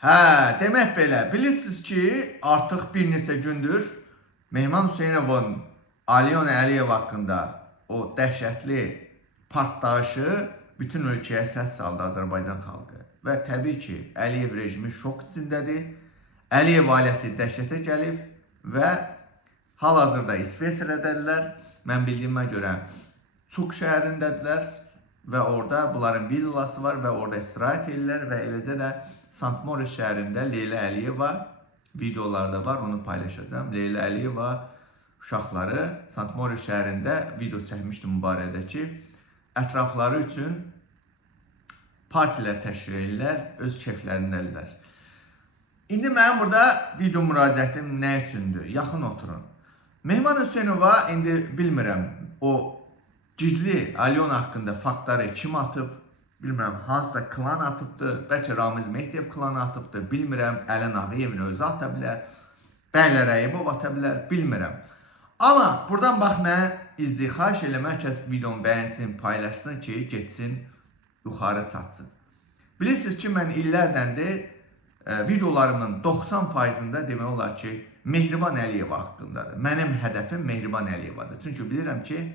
Hə, demək belə. Bilirsiniz ki, artıq bir neçə gündür Mehman Hüseynovun Alyona Əliyev haqqında o dəhşətli partlayışı bütün ölkəyə səs saldı Azərbaycan xalqı. Və təbii ki, Əliyev rejimi şok içindədir. Əliyev ailəsi dəhşətə gəlib və hal-hazırda İsveçrədədirlər. Mən bildiyimə görə Çuk şəhərindədirlər və orada bunların villası var və orada istirahət edirlər və eləcə də Sant Moritz şəhərində Leyla Əliyeva videolarda var, onu paylaşacağım. Leyla Əliyeva uşaqları Sant Moritz şəhərində video çəkmişdi mübarədə ki, ətrafları üçün partilər təşkil edirlər, öz keyflərindədirlər. İndi mənim burada video müraciətim nə üçündür? Yaxın oturun. Mehman Hüseynova indi bilmirəm, o gizli Alyona haqqında faktları kim atıb, bilmirəm, hansısa klan atıbdır, bəlkə Ramiz Mehdiyev klanı atıbdır, bilmirəm, Ələn Ağayevin özü ata bilər, Bəylər Əyibov ata bilər, bilmirəm. Amma buradan bax, mən xahiş eləmək kəs videonu bəyənsin, paylaşsın ki, getsin, yuxarı çatsın. Bilirsiniz ki, mən illərdəndir videolarımın 90%'ında demək olar ki, Mehriban Əliyeva haqqındadır. Mənim hədəfim Mehriban Əliyevadır. Çünki bilirəm ki,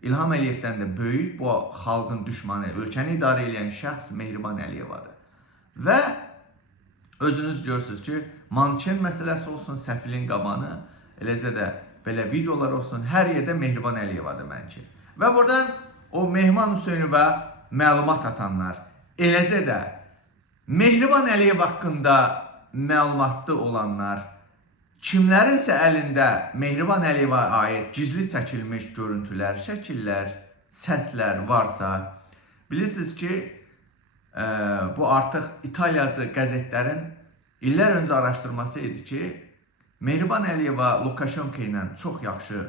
İlham Əliyevdən də böyük bu xalqın düşmanı, ölkəni idarə edən şəxs Mehriban Əliyevadır. Və özünüz görürsünüz ki, manken məsələsi olsun, səfilin qabanı, eləcə də belə videolar olsun, hər yerdə Mehriban Əliyevadır mənki. Və buradan o Mehman Hüseynova məlumat atanlar, eləcə də Mehriban Əliyev haqqında məlumatlı olanlar, kimlərinsə əlində Mehriban Əliyeva aid gizli çəkilmiş görüntülər, şəkillər, səslər varsa, bilirsiniz ki, bu artıq İtaliyacı qəzetlərin illər öncə araşdırması idi ki, Mehriban Əliyeva Lukashenko ilə çox yaxşı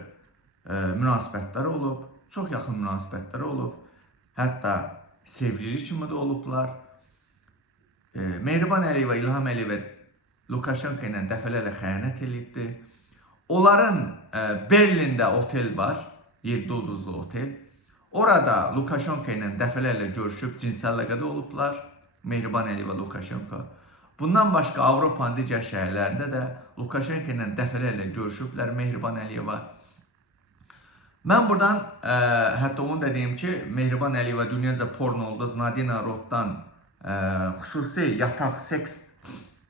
münasibətləri olub, çox yaxın münasibətləri olub, hətta sevgili kimi də olublar. Mehriban Əliyeva, İlham Əliyeva Lukashenko ilə dəfələrlə xəyanət edibdir. Onların Berlində otel var, 7 ulduzlu otel. Orada Lukashenko ilə dəfələrlə görüşüb cinsel əlaqədə olublar, Mehriban Əliyeva, Lukashenko. Bundan başqa Avropanın digər şəhərlərində də Lukashenko ilə dəfələrlə görüşüblər Mehriban Əliyeva. Mən buradan hətta onu da deyim ki, Mehriban Əliyeva dünyaca porno ulduz Nadina Rotdan xüsusi yataq seks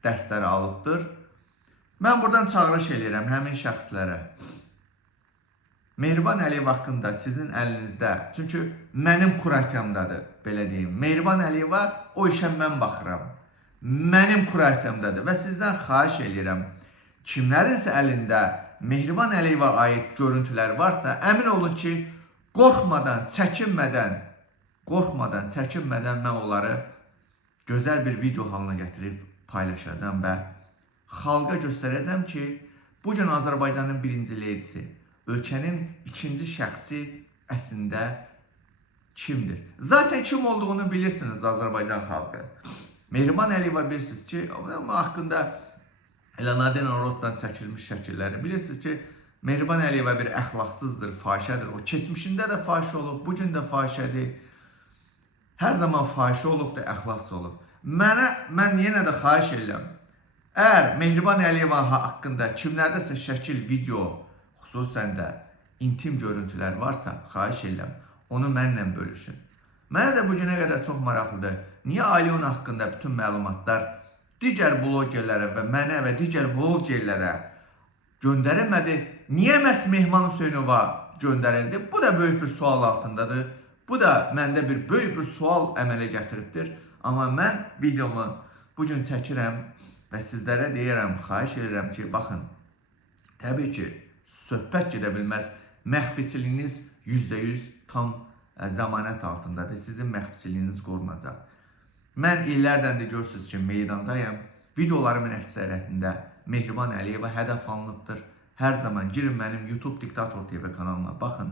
dərsləri alıbdır. Mən buradan çağırış edirəm həmin şəxslərə. Mehriban Əliyev haqqında sizin əlinizdə, çünki mənim kurasyamdadır, belə deyim. Mehriban Əliyeva o işə mən baxıram. Mənim kurasyamdadır və sizdən xahiş edirəm. Kimlərinsə əlində Mehriban Əliyeva aid görüntülər varsa, əmin olun ki, qorxmadan, çəkinmədən mən onları gözəl bir video halına gətirib paylaşacağım və xalqa göstərəcəm ki, bu gün Azərbaycanın birinci leydisi, ölkənin ikinci şəxsi əslində kimdir? Zaten kim olduğunu bilirsiniz Azərbaycan xalqı. Mehriban Əliyeva bilirsiniz ki, onun haqqında elə Nadina Rotdan çəkilmiş şəkilləri bilirsiniz ki, Mehriban Əliyeva bir əxlaqsızdır, fahişədir. O keçmişində də fahişə olub, bugün də fahişədir. Hər zaman fahişə olub da əxlaqsız olub. Mən yenə də xahiş edirəm. Əgər Mehriban Əliyeva haqqında kimlərdəsə şəkil, video, xüsusən də intim görüntülər varsa, xahiş edirəm, onu mənlə bölüşün. Mənə də bugünə qədər çox maraqlıdır. Niyə Alyona haqqında bütün məlumatlar digər blogerlərə və mənə və digər blogerlərə göndərilmədi? Niyə məhz Mehman Hüseynova göndərildi? Bu da böyük bir sual altındadır. Bu da məndə bir böyük bir sual əmələ gətiribdir. Amma mən videomu bugün çəkirəm və sizlərə deyirəm, xahiş edirəm ki, baxın, təbii ki, söhbət gedə bilməz. Məxfiçiliyiniz %100 tam zəmanət altındadır. Sizin məxfiçiliyiniz qorunacaq. Mən illərdən də görürsünüz ki, meydandayım. Videolarımın əksəriyyətində Mehriban Əliyeva hədəf alınıbdır. Hər zaman girin mənim YouTube Diktator TV kanalına baxın.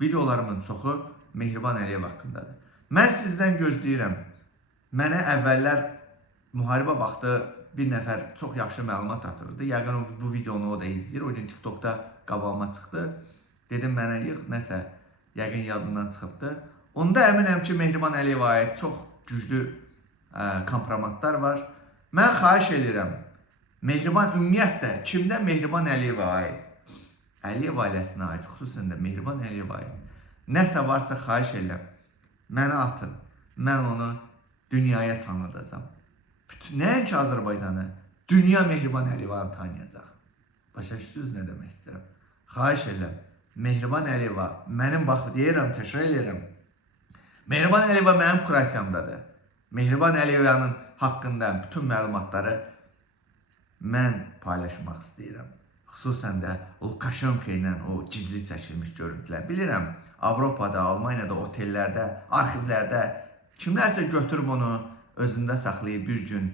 Videolarımın çoxu Mehriban Əliyev haqqındadır. Mən sizdən gözləyirəm. Mənə əvvəllər müharibə vaxtı bir nəfər çox yaxşı məlumat atırdı. Yəqin bu videonu o da izləyir. O gün TikTokda qabağıma çıxdı. Dedim mənə yığ, nəsə yəqin yadından çıxıbdı. Onda əminəm ki, Mehriban Əliyevə aid çox güclü kompromatlar var. Mən xahiş edirəm, Mehriban ümumiyyətlə, kimdə Mehriban Əliyeva aid? Əliyev ailəsinə aid, xüsusən də Mehriban Əliyeva aid. Nəsə varsa xahiş edirəm, mənə atın, mən onu dünyaya tanıdacam. Nəinki Azərbaycanı, dünya Mehriban Əliyevanı tanıyacaq. Başa düşdünüz nə demək istəyirəm? Xahiş edirəm, Mehriban Əliyeva, mənim bax deyirəm, təşəkkür edirəm. Mehriban Əliyeva mənim kuraçamdadır. Mehriban Əliyevanın haqqında bütün məlumatları mən paylaşmaq istəyirəm. Xüsusən də Lukashenko ilə o gizli çəkilmiş görüntülər. Bilirəm, Avropada, Almaniyada, otellərdə, arxivlərdə kimlərsə götürüb onu özündə saxlayıb bir gün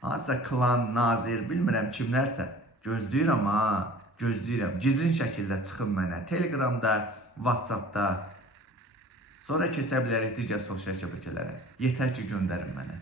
hansısa klan, nazir, bilmirəm kimlərsə gözləyirəm ha, gözləyirəm. Gizlin şəkildə çıxın mənə, Telegramda, WhatsAppda, sonra keçə bilərik digər sosial şəbəkələrə. Yetər ki göndərin mənə.